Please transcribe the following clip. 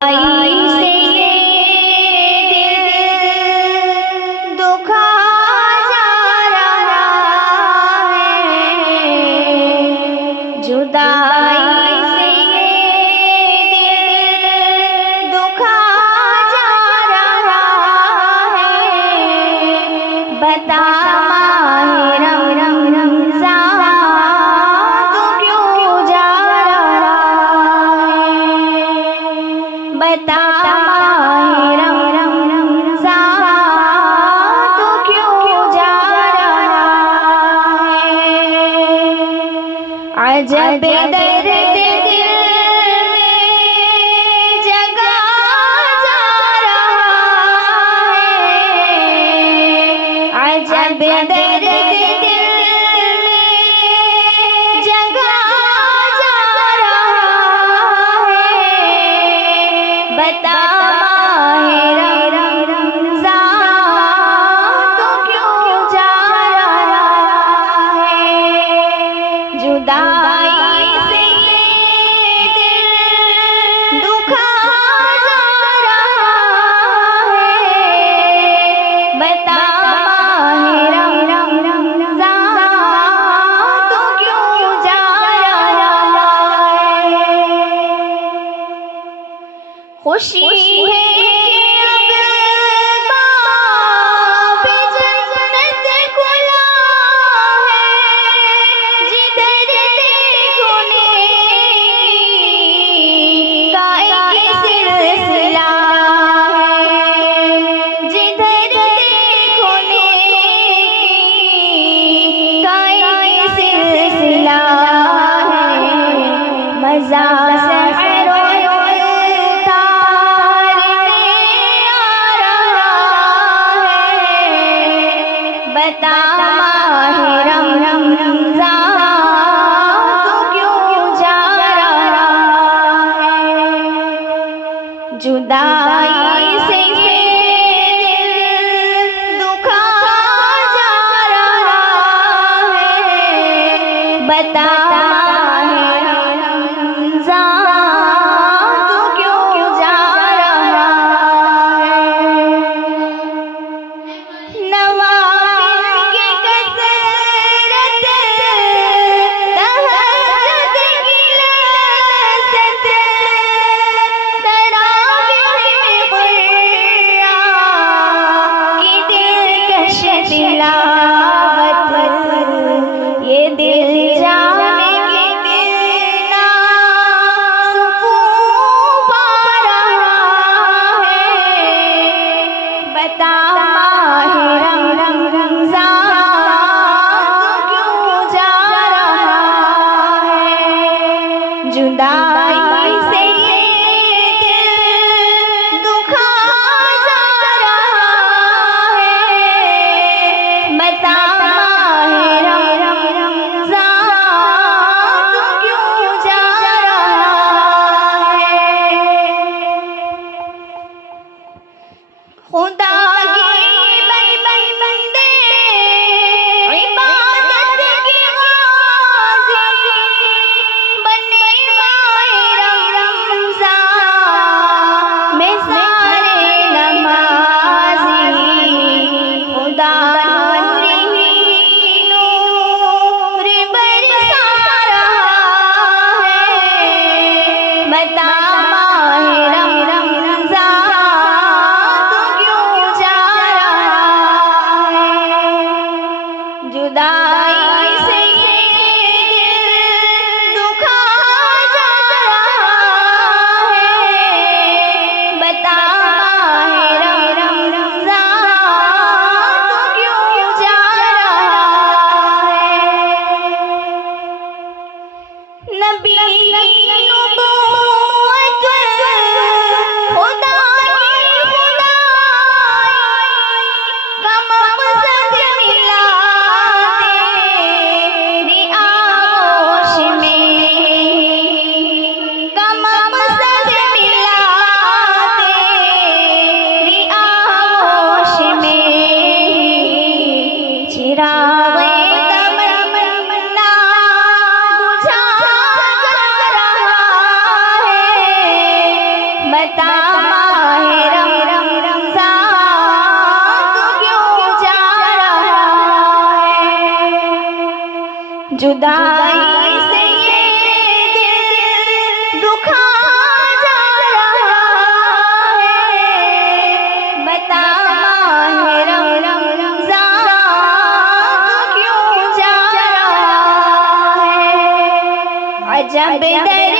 आई से ये दिल दुखा जा रहा है, जुदाई से ये दिल दुखा जा रहा है। बता माहे रमज़ान तू क्यों जा रहा है, बता माहे रमज़ान तू क्यों जा रहा है। अजब दर्द दिल में जगा जा रहा है, अजब दर्द दिल में जगा जा रहा है। बता माहे रमज़ान तू क्यों जा रहा है, जुदाई से ये दिल दुखा जा रहा है। बता माहे रमज़ान तू क्यों जा रहा है। खुशी है अब बाब जन्नत खुला है, जिधर देखो नेकी का एक सिलसिला है, जिधर देखो नेकी का एक सिलसिला है। मज़ा सहर बता माहे रमज़ान तू क्यों जा रहा है, जुदाई से ये दिल दुखा जा रहा है। बता माहे रमज़ान तू क्यों जा रहा है। ये दिल जाने माहे रमज़ान क्यों जा रहा है। जुदाई से ये दिल दुखा जा रहा है। बता माहे रमज़ान क्यों जा रहा है। अजब दर